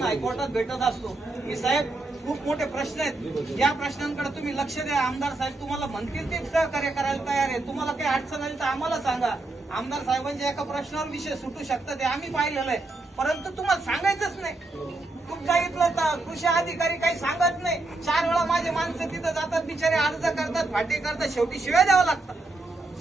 साहेबांना हायकोर्टात भेटत असतो की साहेब खूप मोठे प्रश्न आहेत, या प्रश्नांकडे तुम्ही लक्ष द्या. आमदार साहेब तुम्हाला म्हणतील ते सहकार्य करायला तयार आहे. तुम्हाला काही अडचण आली तर आम्हाला सांगा. आमदार साहेबांच्या एका प्रश्नावर विषय सुटू शकतात ते आम्ही पाहिलेलं आहे, परंतु तुम्हाला सांगायचंच नाही. तुमच्या इथलं कृषी अधिकारी काही सांगत नाही. 4 वेळा माझे माणसं तिथं जातात, बिचारे अर्ज करतात, फाटे करतात, शेवटी शिव्या द्यावं लागतात.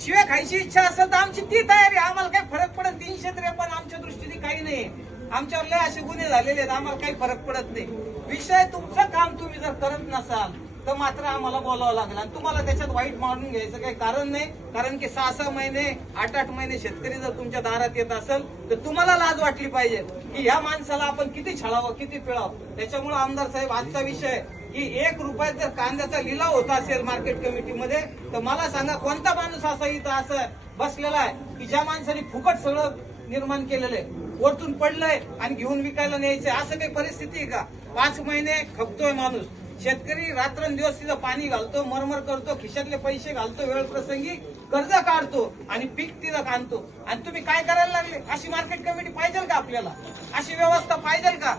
शिव्या खायची इच्छा असेल तर आमची ती तयारी, आम्हाला काही फरक पडत 353 आमच्या दृष्टीने काही नाही. आमच्यावर लय असे गुन्हे झालेले आहेत, आम्हाला काही फरक पडत नाही. विषय तुमचं काम तुम्ही जर करत नसाल तर मात्र आम्हाला बोलावं लागेल, आणि तुम्हाला त्याच्यात वाईट मानून घ्यायचं काही कारण नाही. कारण की 6-6 महिने 8-8 महिने शेतकरी जर तुमच्या दारात येत असेल तर तुम्हाला लाज वाटली पाहिजे की ह्या माणसाला आपण किती छळावं, किती पिळावं. त्याच्यामुळे आमदार साहेब आजचा विषय की 1 रुपयात जर कांद्याचा लिलाव होत असेल मार्केट कमिटीमध्ये तर मला सांगा कोणता माणूस असा इथं असं बसलेला आहे की ज्या माणसाने फुकट सगळं निर्माण केलेलं आहे, वरतून पडलंय आणि घेऊन विकायला न्यायचंय, असं काही परिस्थिती आहे का? 5 महिने खपतोय माणूस. शेतकरी रात्रंदिवस तिथं पाणी घालतो, मरमर करतो, खिशातले पैसे घालतो, वेळ प्रसंगी कर्ज काढतो आणि पीक तिथं काढतो. आणि तुम्ही काय करायला लागले? अशी मार्केट कमिटी पाहिजे का आपल्याला? अशी व्यवस्था पाहिजे का?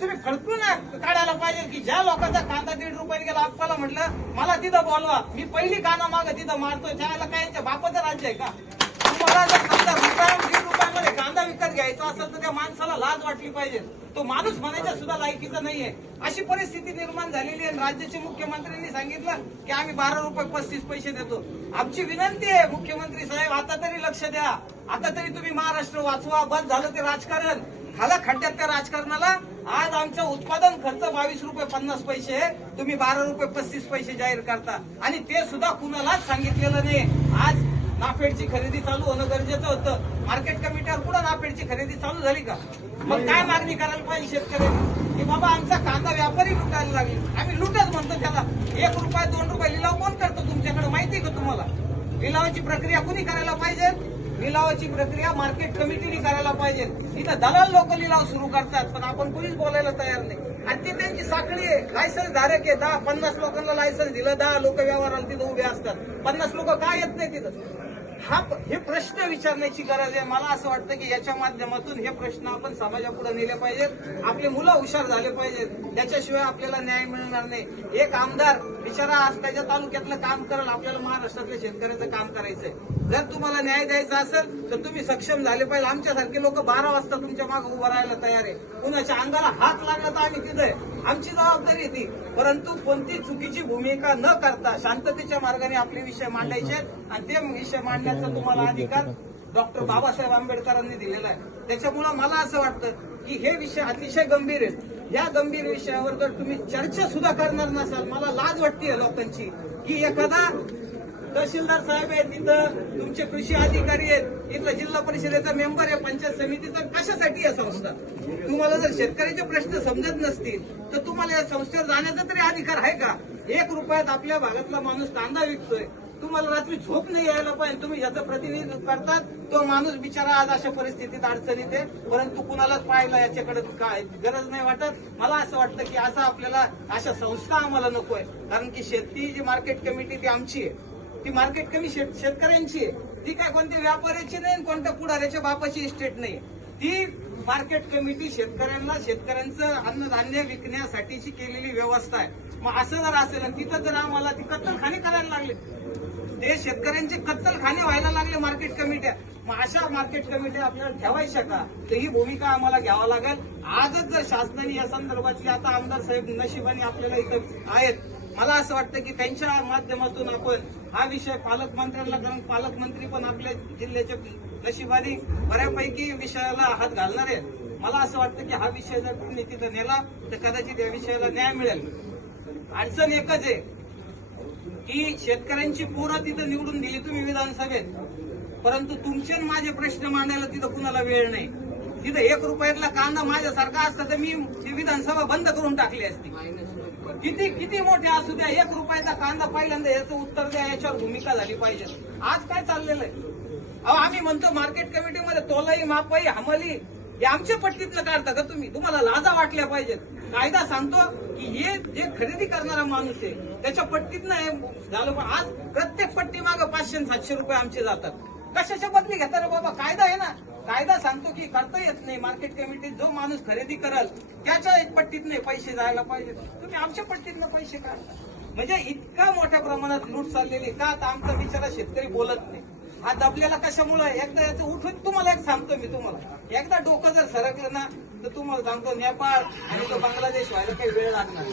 तुम्ही फडकून काढायला पाहिजे की ज्या लोकांचा कांदा 1.5 रुपयाने गेला, आपल्याला म्हटलं मला तिथं बोलवा, मी पहिली कांदा मागं तिथं मारतो. त्याला काय यांच्या बापाचं राज्य आहे का? तुम्हाला जर कांदा 1.5 रुपयामध्ये कांदा विकत घ्यायचा असेल तर त्या माणसाला लाज वाटली पाहिजे. तो माणूस म्हणायच्या सुद्धा लायकीचा नाहीये. अशी परिस्थिती निर्माण झालेली आहे. राज्याच्या मुख्यमंत्र्यांनी सांगितलं की आम्ही 12 रुपये 35 पैसे देतो. आमची विनंती आहे मुख्यमंत्री साहेब, आता तरी लक्ष द्या. आता तरी तुम्ही महाराष्ट्र वाचवा. बंद झालं ते राजकारण, खाला खड्ड्यात त्या राजकारणाला. आज आमचं उत्पादन खर्च 22 रुपये 50 पैसे, तुम्ही 12 रुपये 35 पैसे जाहीर करता आणि ते सुद्धा कुणालाच सांगितलेलं नाही. आज नाफेडची खरेदी चालू होणं गरजेचं होतं. मार्केट कमिटीवर कुठं नाफेडची खरेदी चालू झाली का? मग काय मागणी करायला पाहिजे शेतकऱ्यांनी की बाबा आमचा कांदा व्यापारी लुटायला लागले. आम्ही लुटच म्हणतो त्याला. 1 रुपया 2 रुपये लिलाव कोण करतो तुमच्याकडे माहिती का तुम्हाला? लिलावाची प्रक्रिया कुणी करायला पाहिजे? लिलावाची प्रक्रिया मार्केट कमिटीने करायला पाहिजे. इथं दलाल लोक लिलाव सुरू करतात पण आपण कुणीच बोलायला तयार नाही. आणि ती त्यांची साखळी आहे. लायसन्स धारक आहे. 10-50 लोकांना लायसन्स दिलं, 10 लोक व्यवहाराला तिथं उभे असतात. 50 लोक का येत नाही तिथं? हे प्रश्न विचारण्याची गरज आहे. मला असं वाटतं की याच्या माध्यमातून हे प्रश्न आपण समाजापुढे नेले पाहिजेत. आपले मुलं हुशार झाले पाहिजेत. त्याच्याशिवाय आपल्याला न्याय मिळणार नाही. एक आमदार बिचारा आज त्याच्या तालुक्यातलं काम करेल, आपल्याला महाराष्ट्रातल्या शेतकऱ्याचं काम करायचंय. जर तुम्हाला न्याय द्यायचा असेल तर तुम्ही सक्षम झाले पाहिजे. आमच्यासारखे लोक 12 वाजता तुमच्या मागे उभं राहायला तयार आहे. कुणाच्या अंगाला हात लागला तर आम्ही तिथं आहे. आमची जबाबदारी ती. परंतु कोणती चुकीची भूमिका न करता शांततेच्या मार्गाने आपले विषय मांडायचे आणि ते विषय मांडण्याचा तुम्हाला अधिकार डॉक्टर बाबासाहेब आंबेडकरांनी दिलेला आहे. त्याच्यामुळे मला असं वाटतं की हे विषय अतिशय गंभीर आहेत. या गंभीर विषयावर जर तुम्ही चर्चा सुद्धा करणार नसाल, मला लाज वाटते लोकांची की एखादा तहसीलदार साहेब आहेत, तिथं तुमचे कृषी अधिकारी आहेत, इथला जिल्हा परिषदेचा मेंबर आहे, पंचायत समितीचा, कशासाठी या संस्था? तुम्हाला जर शेतकऱ्याचे प्रश्न समजत नसतील तर तुम्हाला या संस्थेवर जाण्याचा तरी अधिकार आहे का? 1 रुपयात आपल्या भागातला माणूस कांदा विकतोय, तुम्हाला रात्री झोप नाही यायला पाहिजे. तुम्ही याचं प्रतिनिधित्व करतात. तो माणूस बिचारा आज अशा परिस्थितीत अडचणीत आहे, परंतु कुणालाच पाहायला याच्याकडे काय गरज नाही वाटत. मला असं वाटतं की असं आपल्याला अशा संस्था आम्हाला नकोय. कारण की शेती जी मार्केट कमिटी ती आमची आहे, ती मार्केट कमी शेतकऱ्यांची आहे. ती काय कोणत्या व्यापाऱ्याची नाही, कोणत्या पुढाऱ्याच्या बापाची इस्टेट नाही. ती मार्केट कमिटी शेतकऱ्यांचं अन्नधान्य विकण्यासाठीची केलेली व्यवस्था आहे. मग असं जर असेल आणि तिथं जर आम्हाला ती कत्तलखाने करायला लागले, ते शेतकऱ्यांचे कत्तलखाने व्हायला लागले मार्केट कमिट्या, मग अशा मार्केट कमिट्या आपल्याला ठेवायच्या का? तर ही भूमिका आम्हाला घ्यावं लागेल. आजच जर शासनाने या संदर्भातली, आता आमदार साहेब नशिबाने आपल्याला इथं आहेत, मला असं वाटतं की त्यांच्या माध्यमातून आपण हा विषय पालकमंत्र्यांना, कारण पालकमंत्री पण आपल्या जिल्ह्याच्या नशिबाने बऱ्यापैकी विषयाला हात घालणार आहेत. मला असं वाटतं की हा विषय जर तुम्ही तिथं नेला तर कदाचित या विषयाला न्याय मिळेल. अडचण एकच आहे की शेतकऱ्यांची पोरं तिथं निवडून दिली तुम्ही विधानसभेत, परंतु तुमचे आणि माझे प्रश्न मांडायला तिथं कुणाला वेळ नाही. तिथं 1 रुपयातला कांदा माझ्यासारखा असता तर मी विधानसभा बंद करून टाकली असती. किती मोठे असू द्या, 1 रुपयाचा कांदा पहिल्यांदा याचं उत्तर द्या, याच्यावर भूमिका झाली पाहिजे. आज काय चाललेलं आहे? आम्ही म्हणतो मार्केट कमिटीमध्ये तोलाई, मापाई, हमाली हे आमच्या पट्टीतलं काढता का तुम्ही? तुम्हाला लाजा वाटल्या पाहिजेत. कायदा सांगतो की हे जे खरेदी करणारा माणूस आहे त्याच्या पट्टीतनं हे झालं, पण आज प्रत्येक पट्टी मागं 500-700 रुपये आमचे जातात. कशाच्या बदली घेता रे बाबा? कायदा आहे ना. कायदा सांगतो की करता येत नाही. मार्केट कमिटीत जो माणूस खरेदी करल त्याच्या एक पट्टीतने पैसे जायला पाहिजे. तुम्ही आमच्या पट्टीतनं पैसे काढता म्हणजे इतका मोठ्या प्रमाणात लूट चाललेली का? आता आमचा बिचारा शेतकरी बोलत नाही. हा दबलेला कशामुळे? एकदा याचं उठून तुम्हाला एक सांगतो मी, तुम्हाला एकदा डोकं जर सरकलं ना तर तुम्हाला सांगतो नेपाळ आणि तो बांगलादेश व्हायला काही वेळ लागणार,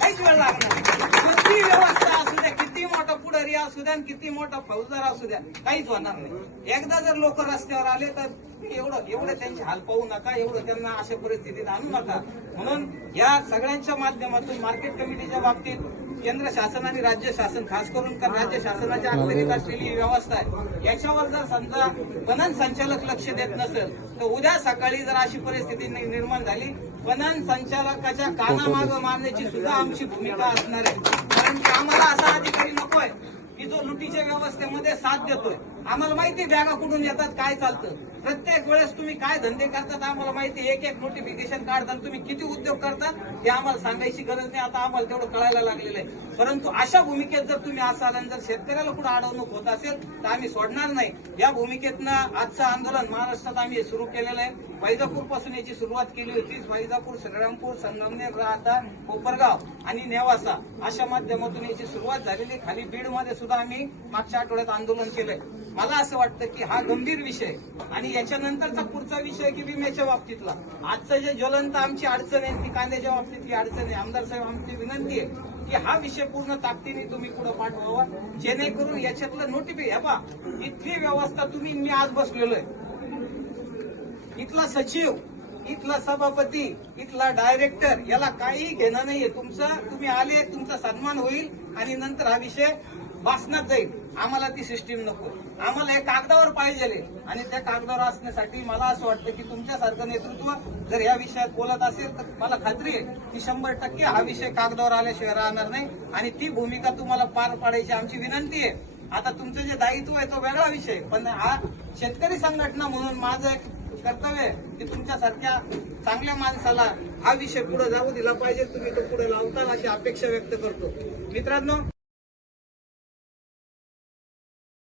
काहीच वेळ लागणार. किती व्यवस्था असू द्या, किती मोठा पुढारी असू द्या, किती मोठा फौजदार असू द्या, काहीच होणार नाही. एकदा जर लोक रस्त्यावर आले तर एवढं त्यांचे हाल पाहू नका, एवढं त्यांना अशा परिस्थितीत आणू नका. म्हणून या सगळ्यांच्या माध्यमातून मार्केट कमिटीच्या बाबतीत केंद्र शासन आणि राज्य शासन, खास करून राज्य शासनाच्या अखत्यारीत असलेली ही व्यवस्था आहे, याच्यावर जर समजा पणन संचालक लक्ष देत नसेल तर उद्या सकाळी जर अशी परिस्थिती निर्माण झाली, पणन संचालकाच्या कानामागं मारण्याची सुद्धा आमची भूमिका असणार आहे. कारण की आम्हाला असा अधिकारी नकोय की जो लुटीच्या व्यवस्थेमध्ये साथ देतोय. आम्हाला माहिती बॅगा कुठून येतात, काय चालतं. प्रत्येक वेळेस तुम्ही काय धंदे करतात आम्हाला माहिती. एक एक नोटिफिकेशन काढतात, तुम्ही किती उद्योग करतात हे आम्हाला सांगायची गरज नाही. आता आम्हाला तेवढं कळायला लागलेलं आहे. परंतु अशा भूमिकेत जर तुम्ही असाल आणि जर शेतकऱ्याला कुठं अडवणूक होत असेल तर आम्ही सोडणार नाही. या भूमिकेतनं आजचं आंदोलन महाराष्ट्रात आम्ही सुरू केलेलं आहे. वैजापूर पासून याची सुरुवात केली होती. वैजापूर, श्रीरामपूर, संगमनेर, राहता, कोपरगाव आणि नेवासा अशा माध्यमातून याची सुरुवात झालेली. खाली बीडमध्ये सुद्धा आम्ही मागच्या आठवड्यात आंदोलन केलंय. मला असं वाटतं की हा गंभीर विषय आणि याच्यानंतरचा पुढचा विषय की विम्याच्या बाबतीतला आजचं जे ज्वलंत आमची अडचण आहे ती कांद्याच्या बाबतीतली अडचण आहे. आमदार साहेब, आमची विनंती आहे की हा विषय पूर्ण ताकदीने तुम्ही पुढे पाठवावा, जेणेकरून याच्यातलं नोटिफिकेशन इथली व्यवस्था तुम्ही, मी आज बसलेलोय, इथला सचिव, इथला सभापती, इथला डायरेक्टर याला काही घेणं नाहीये तुमचं. तुम्ही आले, तुमचा सन्मान होईल आणि नंतर हा विषय वाचण्यात जाईल. आम्हाला ती सिस्टीम नको. आम्हाला हे कागदावर पाहिजे आणि त्या कागदावर असण्यासाठी मला असं वाटतं की तुमच्यासारखं नेतृत्व जर या विषयात बोलत असेल तर मला खात्री आहे की 100% हा विषय कागदावर आल्याशिवाय राहणार नाही आणि ती भूमिका तुम्हाला पार पाडायची आमची विनंती आहे. आता तुमचं जे दायित्व आहे तो वेगळा विषय, पण हा शेतकरी संघटना म्हणून माझं एक कर्तव्य आहे की तुमच्यासारख्या चांगल्या माणसाला हा विषय पुढे जाऊ दिला पाहिजे. तुम्ही तो पुढे लावताल अशी अपेक्षा व्यक्त करतो. मित्रांनो,